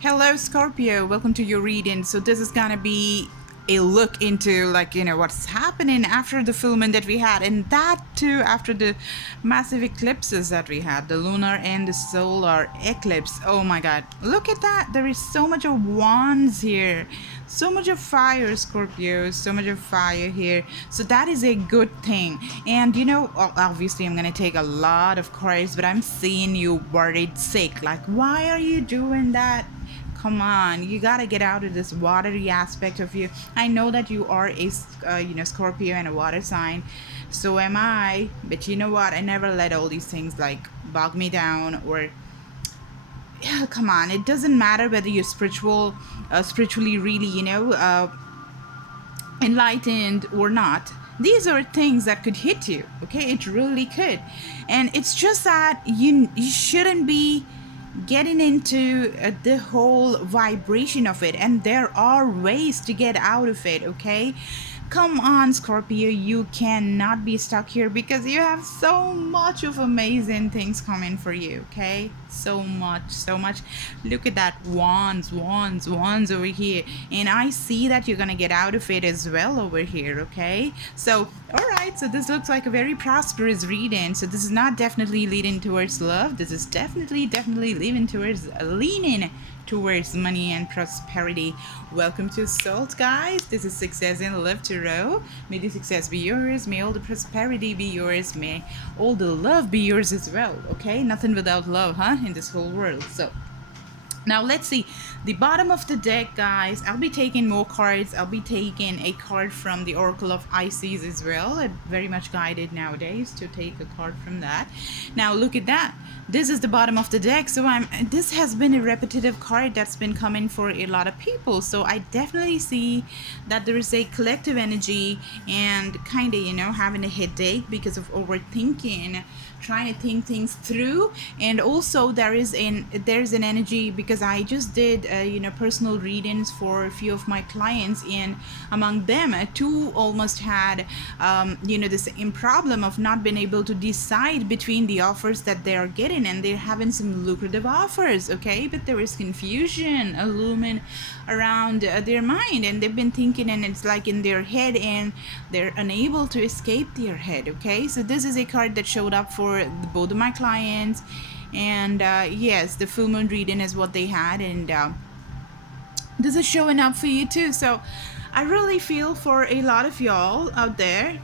Hello, Scorpio. Welcome to your reading. So this is gonna be a look into what's happening after the full moon that we had, and that too after the massive eclipses that we had, the lunar and the solar eclipse. Oh my God! Look at that. There is so much of wands here, so much of fire, Scorpio. So much of fire here. So that is a good thing. And obviously I'm gonna take a lot of cards, but I'm seeing you worried, sick. Like, why are you doing that? Come on, you gotta get out of this watery aspect of you. I know that you are a Scorpio and a water sign, so am I, but you know what, I never let all these things like bog me down. Or yeah, come on, it doesn't matter whether you're spiritually really enlightened or not. These are things that could hit you, okay? It really could. And it's just that you shouldn't be getting into the whole vibration of it, and there are ways to get out of it, okay? Come on, Scorpio, you cannot be stuck here because you have so much of amazing things coming for you, okay? So much. Look at that, wands over here, and I see that you're gonna get out of it as well over here, okay? So all right, so this looks like a very prosperous reading. So this is not definitely leading towards love. This is definitely leaning towards money and prosperity. Welcome to Salt, guys. This is Success in Love Tarot. May the success be yours. May all the prosperity be yours. May all the love be yours as well. Okay, nothing without love, huh? In this whole world. So now let's see the bottom of the deck, guys. I'll be taking more cards. I'll be taking a card from the Oracle of Isis as well. I'm very much guided nowadays to take a card from that. Now look at that. This is the bottom of the deck. So this has been a repetitive card that's been coming for a lot of people. So I definitely see that there is a collective energy and kind of, having a headache because of overthinking, trying to think things through. And also there's an energy because I just did personal readings for a few of my clients, and among them two almost had the same problem of not being able to decide between the offers that they are getting, and they're having some lucrative offers, okay, but there is confusion looming around their mind, and they've been thinking, and it's like in their head, and they're unable to escape their head, okay? So this is a card that showed up for both of my clients, and yes, the full moon reading is what they had, and this is showing up for you too. So I really feel for a lot of y'all out there.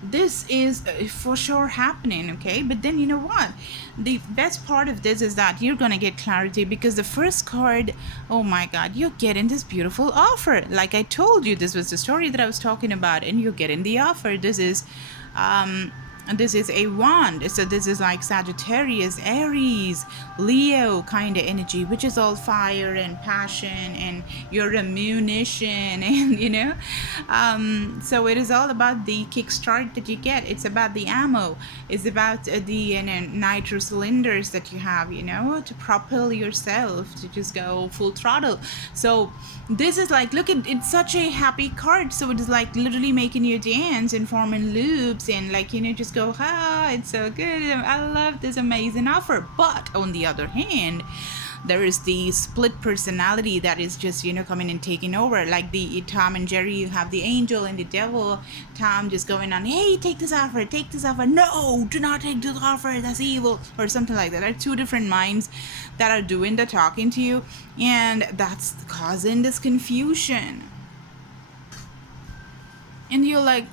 This is for sure happening, okay? But then you know what, the best part of this is that you're gonna get clarity, because the first card, oh my God, you're getting this beautiful offer. Like I told you, this was the story that I was talking about, and you're getting the offer. This is a wand, so this is like Sagittarius, Aries, Leo kind of energy, which is all fire and passion and your ammunition, and so it is all about the kickstart that you get. It's about the ammo. It's about the nitro cylinders that you have, to propel yourself to just go full throttle. So this is like, look at, it's such a happy card. So it is like literally making you dance and forming loops and like, just go, it's so good. I love this amazing offer. But on the other hand, there is the split personality that is just coming and taking over, like the Tom and Jerry. You have the angel and the devil. Tom just going on, hey, take this offer, no, do not take this offer, that's evil, or something like that. There are two different minds that are doing the talking to you, and that's causing this confusion. And you're like,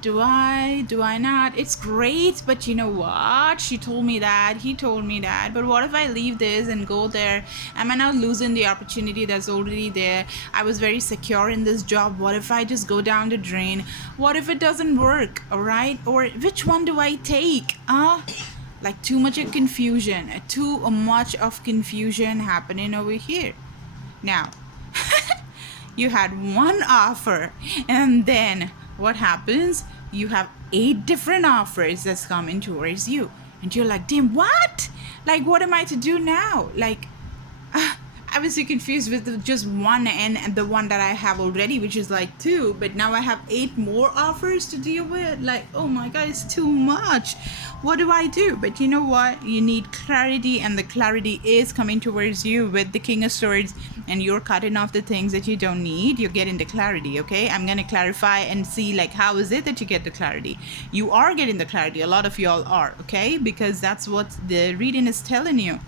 do I not? It's great, but you know what? She told me that, he told me that. But what if I leave this and go there? Am I not losing the opportunity that's already there? I was very secure in this job. What if I just go down the drain? What if it doesn't work, all right? Or which one do I take? Like too much of confusion happening over here. Now, you had one offer, and then what happens? You have 8 different offers that's coming towards you, and you're like, damn, what? Like, what am I to do now? Like, I was so confused with just one and the one that I have already, which is like 2, but now I have 8 more offers to deal with. Like, oh my god, it's too much. What do I do? But you know what? You need clarity, and the clarity is coming towards you with the King of Swords, and you're cutting off the things that you don't need. You're getting the clarity, okay? I'm going to clarify and see, like, how is it that you get the clarity? You are getting the clarity. A lot of y'all are, okay? Because that's what the reading is telling you.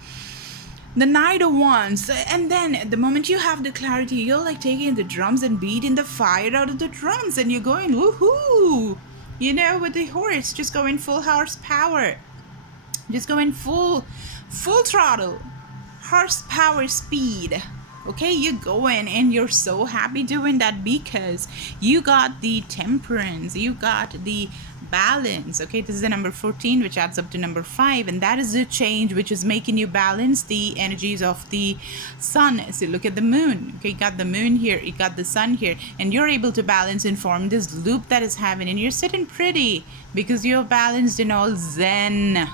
The Knight of Wands, and then the moment you have the clarity, you're like taking the drums and beating the fire out of the drums, and you're going woohoo, you know, with the horse, just going full horsepower, just going full throttle, horsepower speed. Okay, you're going and you're so happy doing that because you got the Temperance, you got the Balance. Okay, this is the number 14, which adds up to number 5, and that is the change which is making you balance the energies of the sun. So look at the moon. Okay, you got the moon here, you got the sun here, and you're able to balance and form this loop that is happening, and you're sitting pretty because you're balanced and all zen.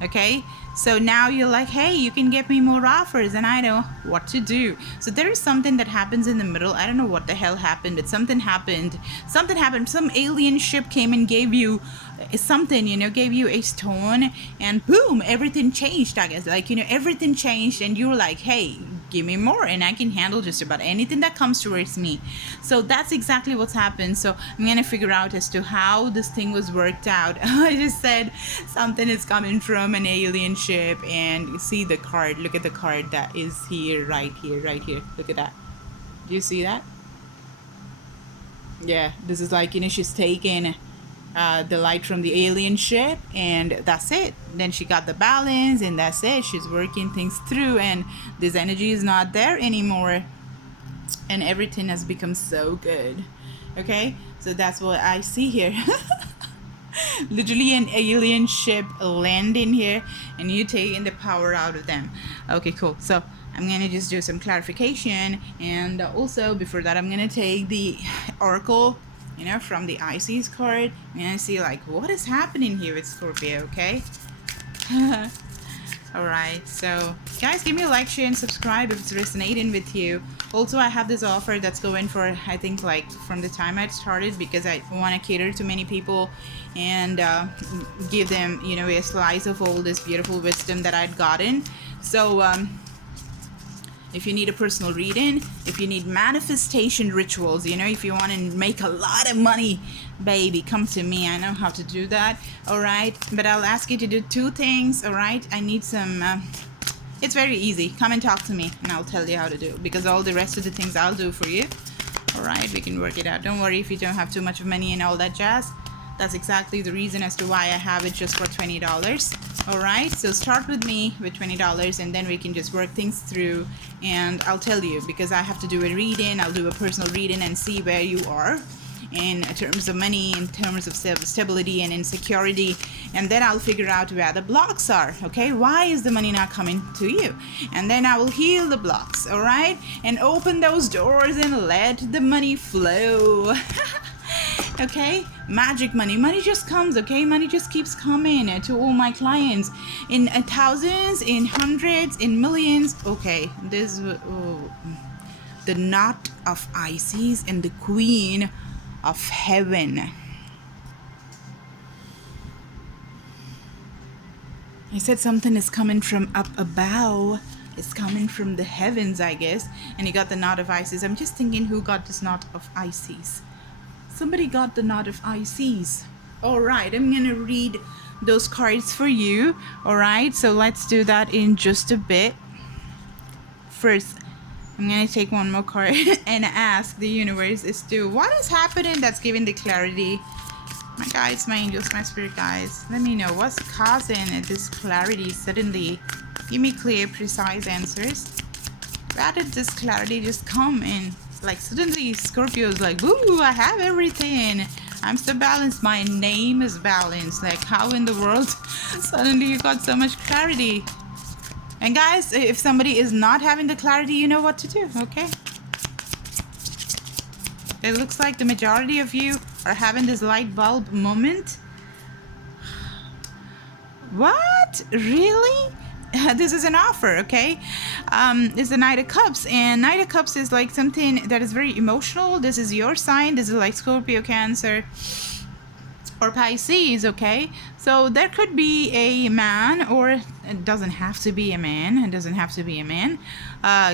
Okay, so now you're like, hey, you can get me more offers and I know what to do. So there is something that happens in the middle. I don't know what the hell happened, but something happened. Some alien ship came and gave you something, you know, gave you a stone, and boom, everything changed, I guess. Like, you know, everything changed, and you were like, hey, give me more and I can handle just about anything that comes towards me. So that's exactly what's happened. So I'm gonna figure out as to how this thing was worked out. I just said something is coming from an alien ship, and you see the card. Look at the card that is here, right here. Look at that. Do you see that? Yeah, this is like, you know, she's taking the light from the alien ship, and that's it. Then she got the balance, and that's it. She's working things through, and this energy is not there anymore, and everything has become so good. Okay, so that's what I see here. Literally an alien ship landing here, and you taking the power out of them. Okay, cool. So I'm gonna just do some clarification, and also before that, I'm gonna take the oracle, you know, from the ICs card. I'm gonna see like what is happening here with Scorpio. Okay. All right, so guys, give me a like, share, and subscribe if it's resonating with you. Also, I have this offer that's going for, I think, like from the time I started, because I want to cater to many people and give them, you know, a slice of all this beautiful wisdom that I'd gotten. So if you need a personal reading, if you need manifestation rituals, you know, if you want to make a lot of money, baby, come to me. I know how to do that. All right, but I'll ask you to do 2 things. All right, I need some it's very easy. Come and talk to me and I'll tell you how to do it, because all the rest of the things I'll do for you. All right, we can work it out. Don't worry if you don't have too much money and all that jazz. That's exactly the reason as to why I have it just for $20. All right, so start with me with $20, and then we can just work things through, and I'll tell you, because I have to do a reading. I'll do a personal reading and see where you are in terms of money, in terms of stability and insecurity, and then I'll figure out where the blocks are. Okay, why is the money not coming to you? And then I will heal the blocks. All right, and open those doors and let the money flow. Okay, magic money just comes. Okay, money just keeps coming to all my clients in thousands, in hundreds, in millions. Okay, this the Knot of Isis and the Queen of Heaven. I said something is coming from up above. It's coming from the heavens, I guess. And you got the Knot of Isis. I'm just thinking, who got this Knot of Isis? Somebody got the Knot of Isis. All right, I'm gonna read those cards for you. All right, so let's do that in just a bit. First, I'm gonna take one more card and ask the universe as to what is happening that's giving the clarity. My guides, my angels, my spirit guides, let me know what's causing this clarity suddenly. Give me clear, precise answers. Where did this clarity just come in? Like suddenly Scorpio's like, ooh, I have everything. I'm so balanced. My name is balanced. Like, how in the world suddenly you got so much clarity? And guys, if somebody is not having the clarity, you know what to do, okay? It looks like the majority of you are having this light bulb moment. What? Really? this is an offer, okay? It's the Knight of Cups, and Knight of Cups is like something that is very emotional. This is your sign. This is like Scorpio, Cancer, or Pisces, okay? So there could be a man, or it doesn't have to be a man. It doesn't have to be a man.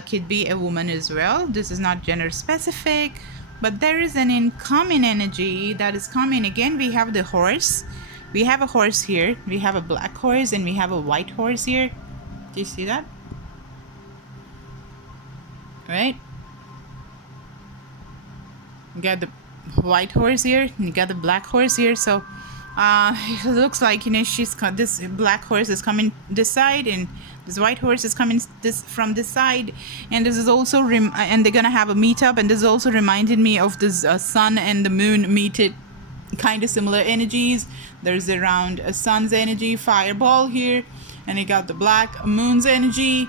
Could be a woman as well. This is not gender specific, but there is an incoming energy that is coming. Again, we have the horse. We have a horse here. We have a black horse and we have a white horse here. Do you see that? Right? You got the white horse here and you got the black horse here. So it looks like, you know, this black horse is coming this side and this white horse is coming from this side, and this is also and they're gonna have a meetup, and this also reminded me of this sun and the moon meeted, kind of similar energies. There's around a sun's energy, fireball here, and you got the black moon's energy.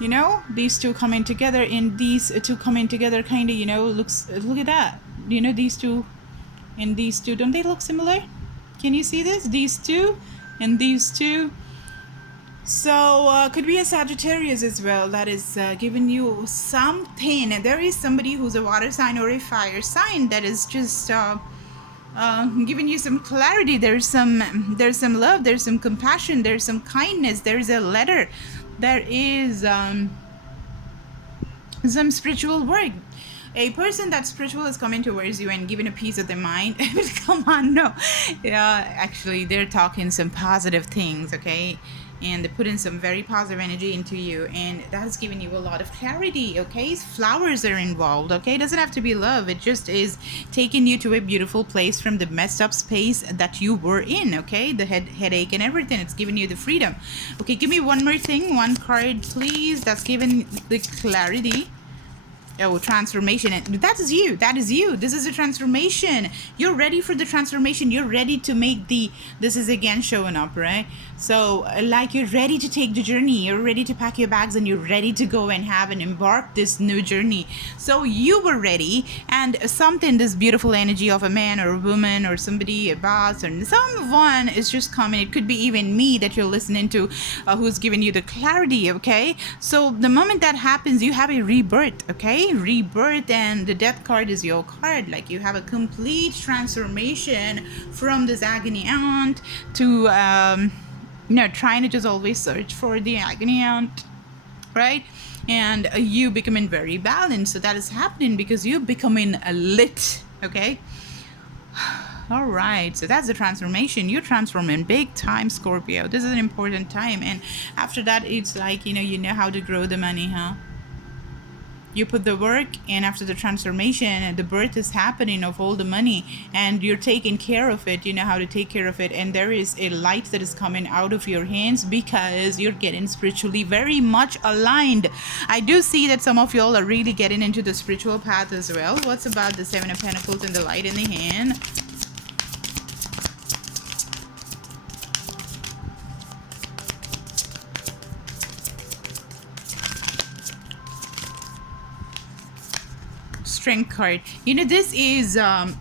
You know, these two coming together, and these two coming together kind of, you know, look at that. You know, these two and these two, don't they look similar? Can you see this? These two and these two. So could be a Sagittarius as well, that is giving you something. And there is somebody who's a water sign or a fire sign that is just giving you some clarity. There's some love, there's some compassion, there's some kindness, there's a letter, there is some spiritual work. A person that's spiritual is coming towards you and giving a piece of their mind. Come on, no. Yeah, actually, they're talking some positive things, okay? And they're putting some very positive energy into you, and that's giving you a lot of clarity, okay? Flowers are involved, okay? It doesn't have to be love. It just is taking you to a beautiful place from the messed up space that you were in, okay? The headache and everything. It's giving you the freedom. Okay, give me one more thing. One card, please. That's giving the clarity. Oh, transformation. And that is you. That is you. This is a transformation. You're ready for the transformation. You're ready to make this is again showing up, right? So like you're ready to take the journey. You're ready to pack your bags and you're ready to go and have and embark this new journey. So you were ready, and something, this beautiful energy of a man or a woman or somebody, a boss or someone is just coming. It could be even me that you're listening to, who's giving you the clarity, okay? So the moment that happens, you have a rebirth, okay? Rebirth, and the death card is your card. Like you have a complete transformation from this agony aunt to trying to just always search for the agony aunt, right? And you becoming very balanced. So that is happening because you're becoming lit, okay? All right, so that's the transformation. You're transforming big time, Scorpio. This is an important time. And after that, it's like, you know how to grow the money, huh? You put the work, and after the transformation, the birth is happening of all the money, and you're taking care of it. You know how to take care of it, and there is a light that is coming out of your hands because you're getting spiritually very much aligned. I do see that some of y'all are really getting into the spiritual path as well. What's about the Seven of Pentacles and the light in the hand? Strength card. This is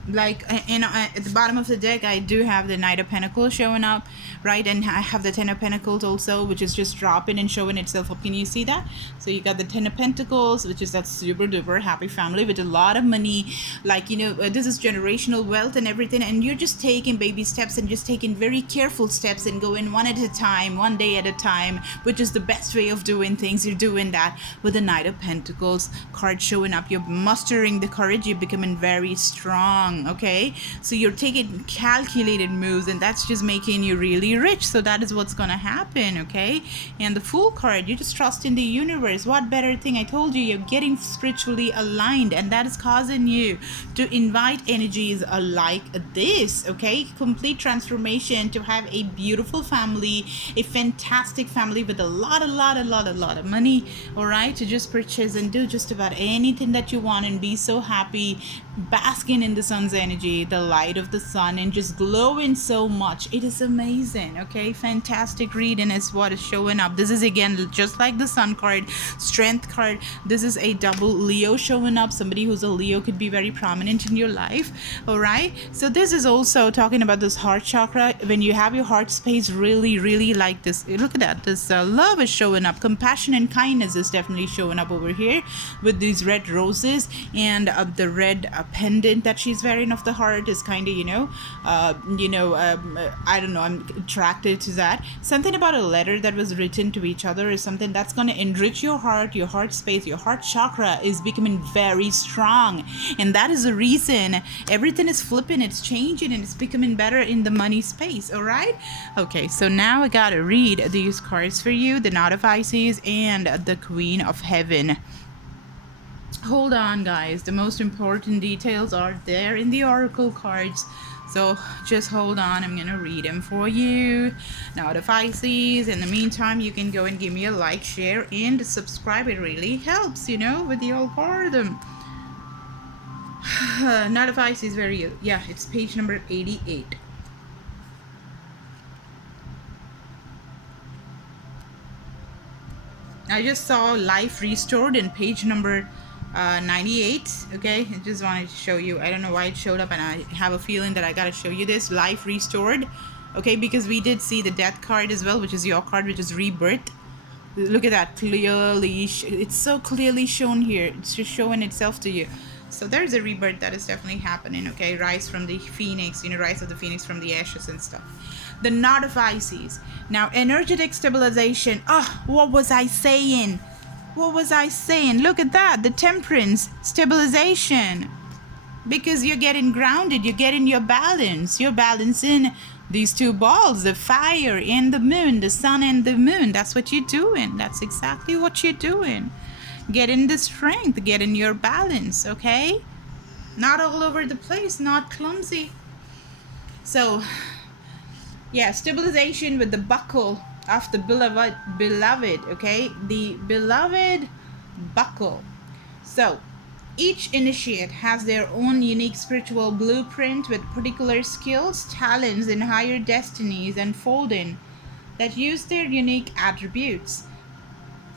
like at the bottom of the deck, I do have the Knight of Pentacles showing up, right? And I have the Ten of Pentacles also, which is just dropping and showing itself up. Can you see that? So you got the Ten of Pentacles, which is that super duper happy family with a lot of money. Like, this is generational wealth and everything, and you're just taking baby steps and just taking very careful steps and going one at a time, one day at a time, which is the best way of doing things. You're doing that with the Knight of Pentacles card showing up. You're mustering the courage. You're becoming very strong, okay? So you're taking calculated moves, and that's just making you really rich. So that is what's gonna happen, okay? And the Fool card, you just trust in the universe. What better thing? I told you, you're getting spiritually aligned, and that is causing you to invite energies like this, okay? Complete transformation to have a beautiful family, a fantastic family with a lot of money, all right? To just purchase and do just about anything that you want and be so happy basking in the sun's energy, the light of the sun, and just glowing so much. It is amazing. Okay, fantastic reading is what is showing up. This is again just like the sun card, strength card. This is a double Leo showing up. Somebody who's a Leo could be very prominent in your life. All right, so this is also talking about this heart chakra. When you have your heart space really like this, look at that, this love is showing up. Compassion and kindness is definitely showing up over here with these red roses, and the red pendant that she's wearing of the heart is kind of, I don't know, I'm attracted to that. Something about a letter that was written to each other is something that's going to enrich your heart space. Your heart chakra is becoming very strong, and that is the reason everything is flipping, it's changing, and it's becoming better in the money space. All right, okay, so now I gotta read these cards for you, the Knot of Isis and the Queen of Heaven. Hold on, guys, the most important details are there in the oracle cards, so just hold on. I'm gonna read them for you. Knot of Isis. In the meantime, you can go and give me a like, share, and subscribe. It really helps, with the algorithm. Knot of Isis, it's page number 88. I just saw life restored in page number 98. Okay, I just wanted to show you. I don't know why it showed up, and I have a feeling that I gotta show you this. Life restored. Okay, because we did see the death card as well, which is your card, which is rebirth. Look at that, clearly. It's so clearly shown here. It's just showing itself to you. So there's a rebirth that is definitely happening. Okay, rise from the phoenix, rise of the phoenix from the ashes and stuff. The Knot of Isis. Now, energetic stabilization. What was I saying? Look at that, the Temperance, stabilization. Because you're getting grounded, you're getting your balance. You're balancing these two balls, the fire and the moon, the sun and the moon. That's what you're doing. That's exactly what you're doing. Getting the strength, getting your balance, okay? Not all over the place, not clumsy. So, yeah, stabilization with the buckle of the beloved, okay? The beloved buckle. So each initiate has their own unique spiritual blueprint with particular skills, talents, and higher destinies unfolding that use their unique attributes.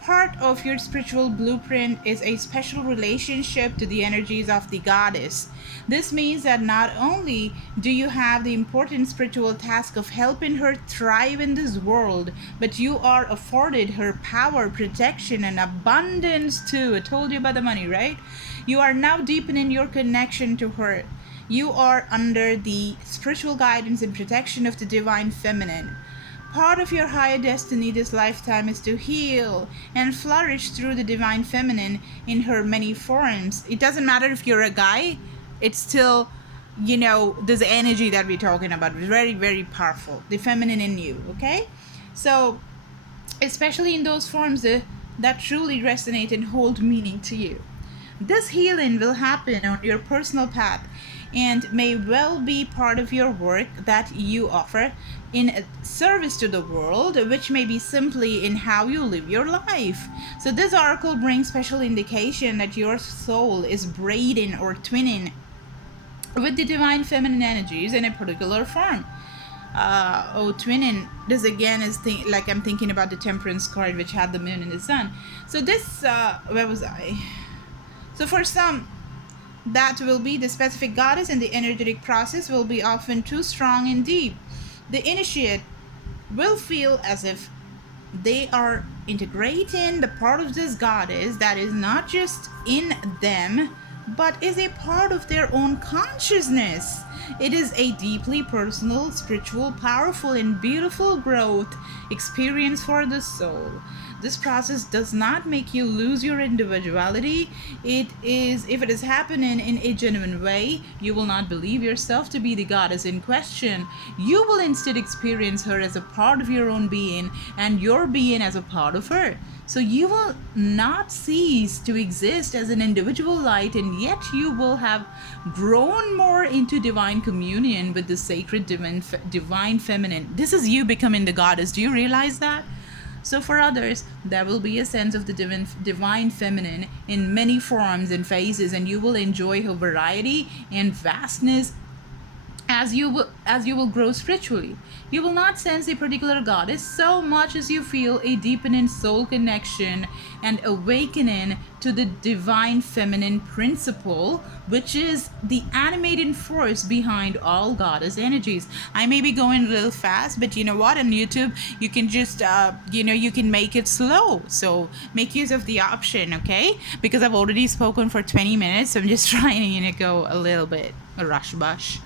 Part of your spiritual blueprint is a special relationship to the energies of the goddess. This means that not only do you have the important spiritual task of helping her thrive in this world, but you are afforded her power, protection, and abundance too. I told you about the money, right? You are now deepening your connection to her. You are under the spiritual guidance and protection of the divine feminine. Part of your higher destiny this lifetime is to heal and flourish through the divine feminine in her many forms. It doesn't matter if you're a guy, it's still, this energy that we're talking about is very, very powerful. The feminine in you, okay? So, especially in those forms that truly resonate and hold meaning to you. This healing will happen on your personal path and may well be part of your work that you offer in service to the world, which may be simply in how you live your life. So this oracle brings special indication that your soul is braiding or twinning with the divine feminine energies in a particular form. Twinning, this again is I'm thinking about the Temperance card, which had the moon and the sun. So this, where was I? So for some, that will be the specific goddess, and the energetic process will be often too strong and deep. The initiate will feel as if they are integrating the part of this goddess that is not just in them, but is a part of their own consciousness. It is a deeply personal, spiritual, powerful, and beautiful growth experience for the soul. This process does not make you lose your individuality. If it is happening in a genuine way, you will not believe yourself to be the goddess in question. You will instead experience her as a part of your own being, and your being as a part of her. So you will not cease to exist as an individual light, and yet you will have grown more into divine communion with the sacred divine feminine. This is you becoming the goddess. Do you realize that? So for others, there will be a sense of the divine feminine in many forms and phases, and you will enjoy her variety and vastness as you will grow spiritually. You will not sense a particular goddess so much as you feel a deepening soul connection and awakening to the divine feminine principle, which is the animating force behind all goddess energies. I may be going a little fast, but you know what, on YouTube you can just you can make it slow, so make use of the option, okay? Because I've already spoken for 20 minutes, so I'm just trying to go a little bit a rush bush.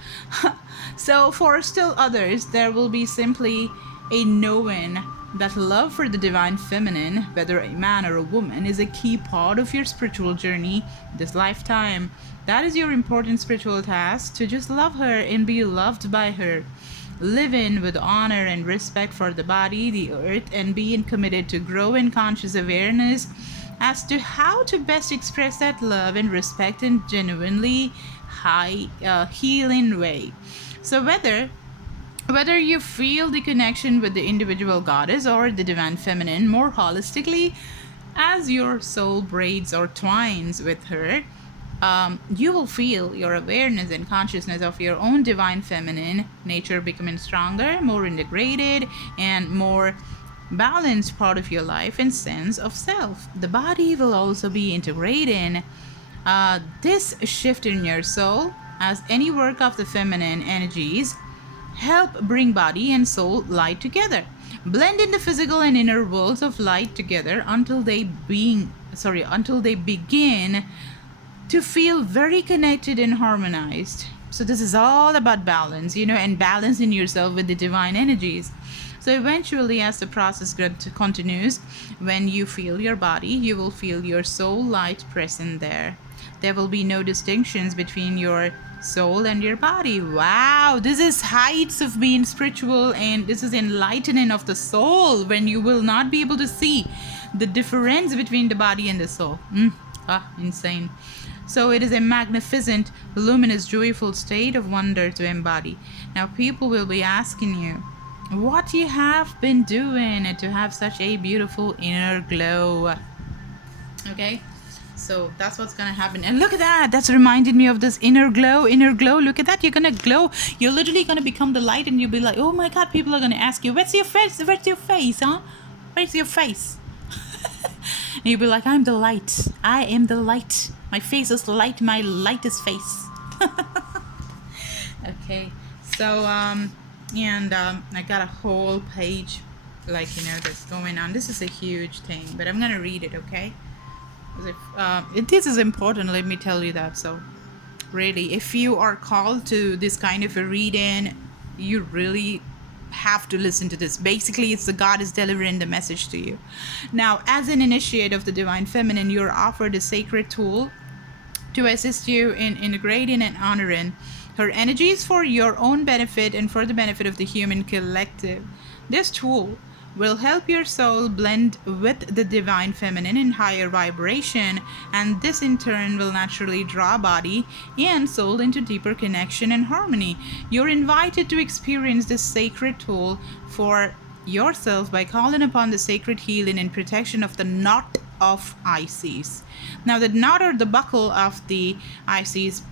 So for still others, there will be simply a knowing that love for the divine feminine, whether a man or a woman, is a key part of your spiritual journey this lifetime. That is your important spiritual task, to just love her and be loved by her, living with honor and respect for the body, the earth, and being committed to grow in conscious awareness as to how to best express that love and respect in genuinely high healing way. So whether you feel the connection with the individual goddess or the divine feminine more holistically as your soul braids or twines with her, you will feel your awareness and consciousness of your own divine feminine nature becoming stronger, more integrated, and more balanced part of your life and sense of self. The body will also be integrating this shift in your soul, as any work of the feminine energies help bring body and soul light together, blending the physical and inner worlds of light together until they begin to feel very connected and harmonized. So this is all about balance, and balancing yourself with the divine energies. So eventually, as the process continues, when you feel your body, you will feel your soul light present there. There will be no distinctions between your soul and your body. Wow, this is heights of being spiritual, and this is enlightening of the soul, when you will not be able to see the difference between the body and the soul. Insane. So it is a magnificent, luminous, joyful state of wonder to embody. Now people will be asking you what you have been doing to have such a beautiful inner glow. Okay, so that's what's gonna happen. And look at that, that's reminded me of this inner glow. Look at that, you're gonna glow. You're literally gonna become the light, and you'll be like, oh my god, people are gonna ask you, where's your face, where's your face? And you'll be like, I'm the light, I am the light, my face is light, my light is face. Okay, so I got a whole page that's going on. This is a huge thing, but I'm gonna read it, okay? This is important, let me tell you that. So really, if you are called to this kind of a reading, you really have to listen to this. Basically, it's the goddess delivering the message to you. Now, as an initiate of the divine feminine, you're offered a sacred tool to assist you in integrating and honoring her energies for your own benefit and for the benefit of the human collective. This tool will help your soul blend with the divine feminine in higher vibration, and this in turn will naturally draw body and soul into deeper connection and harmony. You're invited to experience this sacred tool for yourself by calling upon the sacred healing and protection of the knot of Isis. Now, the knot or the buckle of the Isis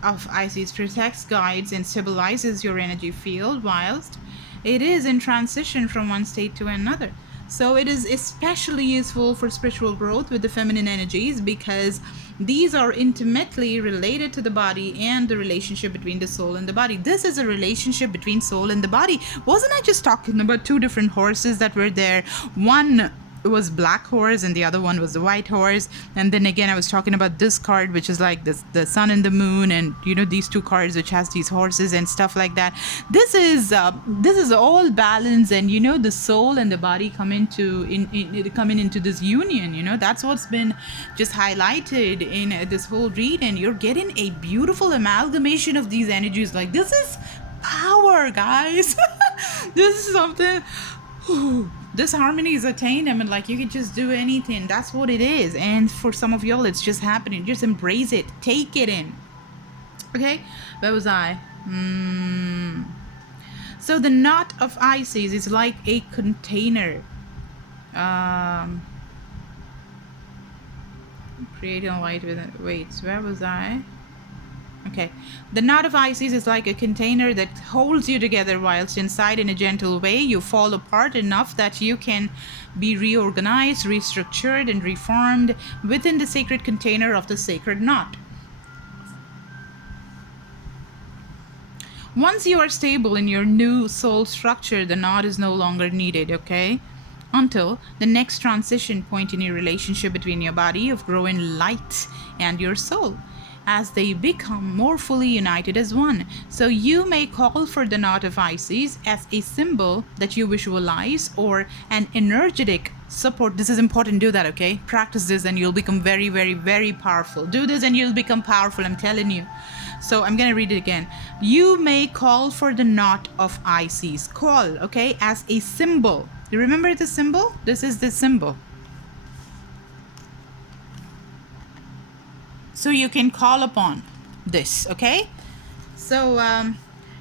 protects, guides, and stabilizes your energy field whilst it is in transition from one state to another. So it is especially useful for spiritual growth with the feminine energies, because these are intimately related to the body and the relationship between the soul and the body. This is a relationship between soul and the body. Wasn't I just talking about two different horses that were there? One was black horse and the other one was the white horse, and then again I was talking about this card, which is like this, the sun and the moon, and these two cards which has these horses and stuff like that. This is all balance, and the soul and the body come coming into this union. That's what's been just highlighted in this whole read, and you're getting a beautiful amalgamation of these energies. Like, this is power, guys. This is something. This harmony is attained. I mean, like, you can just do anything. That's what it is. And for some of y'all, it's just happening. Just embrace it. Take it in. Okay? Where was I? So the knot of Isis is like a container. Um, creating light with it. Wait, where was I? Okay. The knot of Isis is like a container that holds you together whilst inside in a gentle way. You fall apart enough that you can be reorganized, restructured, and reformed within the sacred container of the sacred knot. Once you are stable in your new soul structure, the knot is no longer needed, okay? Until the next transition point in your relationship between your body of growing light and your soul, as they become more fully united as one. So you may call for the knot of Isis as a symbol that you visualize or an energetic support. This is important. Do that, okay? Practice this and you'll become very, very, very powerful. Do this and you'll become powerful, I'm telling you. So I'm going to read it again. You may call for the knot of Isis. Call, okay, as a symbol. You remember the symbol? This is the symbol. So you can call upon this, okay? So,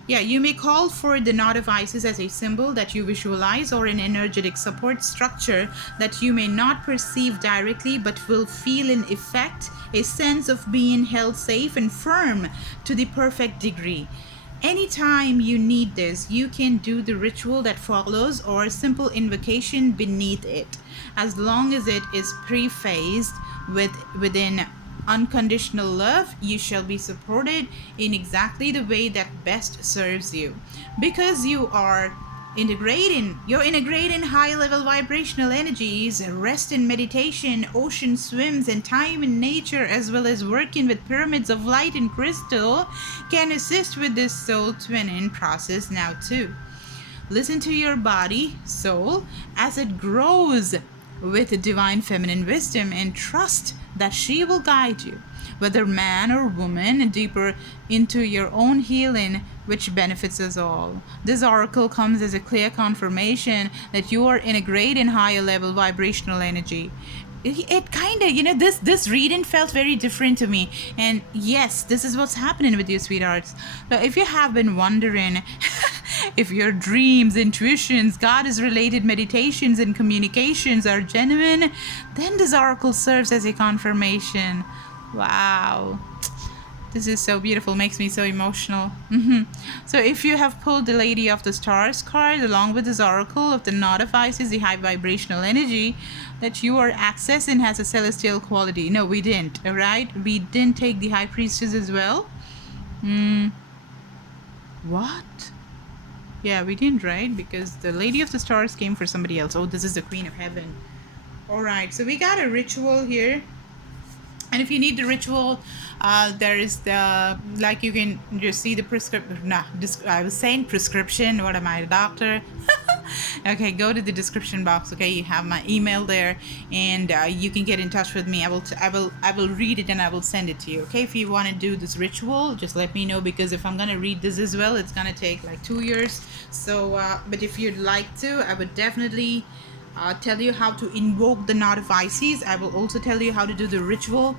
yeah, you may call for the knot of Isis as a symbol that you visualize or an energetic support structure that you may not perceive directly but will feel in effect, a sense of being held safe and firm to the perfect degree. Anytime you need this, you can do the ritual that follows or a simple invocation beneath it, as long as it is prefaced within unconditional love. You shall be supported in exactly the way that best serves you, because you're integrating high level vibrational energies. Rest in meditation, ocean swims, and time in nature, as well as working with pyramids of light and crystal, can assist with this soul twinning process now too. Listen to your body, soul, as it grows with divine feminine wisdom, and trust that she will guide you, whether man or woman, deeper into your own healing, which benefits us all. This oracle comes as a clear confirmation that you are in a great and higher level vibrational energy. It kind of, this reading felt very different to me. And yes, this is what's happening with you, sweethearts. So if you have been wondering if your dreams, intuitions, goddess-related meditations, and communications are genuine, then this oracle serves as a confirmation. Wow. This is so beautiful, makes me so emotional. So if you have pulled the Lady of the Stars card along with this oracle of the knot of Isis, the high vibrational energy that you are accessing has a celestial quality. No, we didn't, all right? We didn't take the High Priestess as well. What? Yeah, we didn't, right? Because the Lady of the Stars came for somebody else. Oh, this is the Queen of Heaven. All right, so we got a ritual here. And if you need the ritual, there is the, like, you can just see the prescription. I was saying prescription. What am I, a doctor? Okay, go to the description box. Okay, you have my email there, and you can get in touch with me. I will read it and I will send it to you. Okay, if you want to do this ritual, just let me know, because if I'm gonna read this as well, it's gonna take like 2 years. So, but if you'd like to, I would definitely tell you how to invoke the knot of Isis. I will also tell you how to do the ritual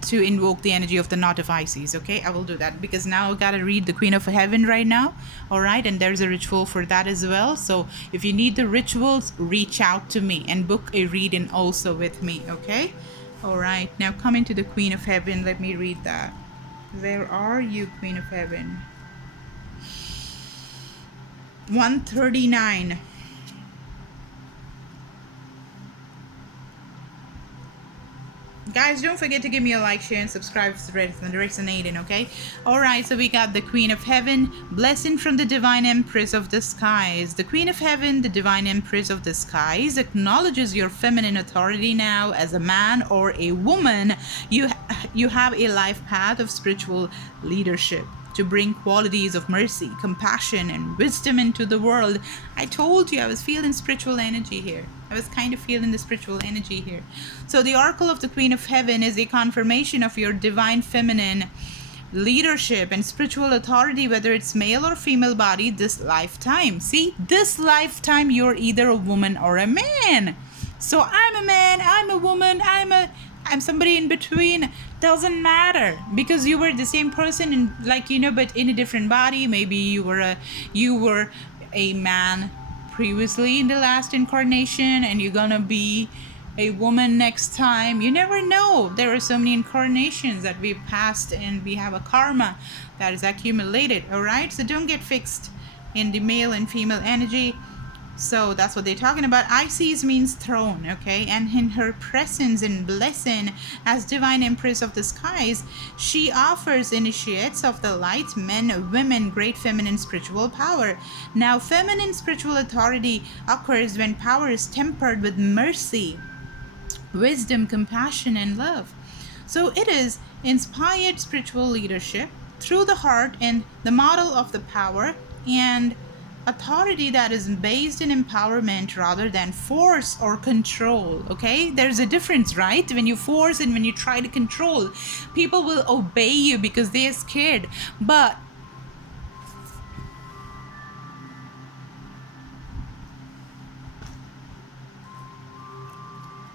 to invoke the energy of the knot of Isis. Okay, I will do that, because now I gotta read the Queen of Heaven right now. All right, and there's a ritual for that as well. So if you need the rituals, reach out to me and book a reading also with me. Okay, all right, now coming to the Queen of Heaven, let me read that. Where are you, Queen of Heaven? 139. Guys, don't forget to give me a like, share, and subscribe to the resonating, okay? Alright, so we got the Queen of Heaven, blessing from the Divine Empress of the Skies. The Queen of Heaven, the Divine Empress of the Skies, acknowledges your feminine authority now as a man or a woman. You have a life path of spiritual leadership to bring qualities of mercy, compassion, and wisdom into the world. I told you I was feeling spiritual energy here. I was kind of feeling the spiritual energy here. So the Oracle of the Queen of Heaven is a confirmation of your divine feminine leadership and spiritual authority, whether it's male or female body, this lifetime. See, this lifetime you're either a woman or a man. So I'm a man, I'm a woman, I'm somebody in between. Doesn't matter, because you were the same person in, like, but in a different body. Maybe you were a man previously in the last incarnation and you're gonna be a woman next time. You never know. There are so many incarnations that we've passed and we have a karma that is accumulated. All right, so don't get fixed in the male and female energy. So that's what they're talking about. Isis means throne, okay? And in her presence and blessing as divine empress of the skies, she offers initiates of the light, men, women, great feminine spiritual power. Now, feminine spiritual authority occurs when power is tempered with mercy, wisdom, compassion, and love. So it is inspired spiritual leadership through the heart and the model of the power and authority that is based in empowerment rather than force or control. Okay, there's a difference, right? When you force and when you try to control, people will obey you because they are scared. But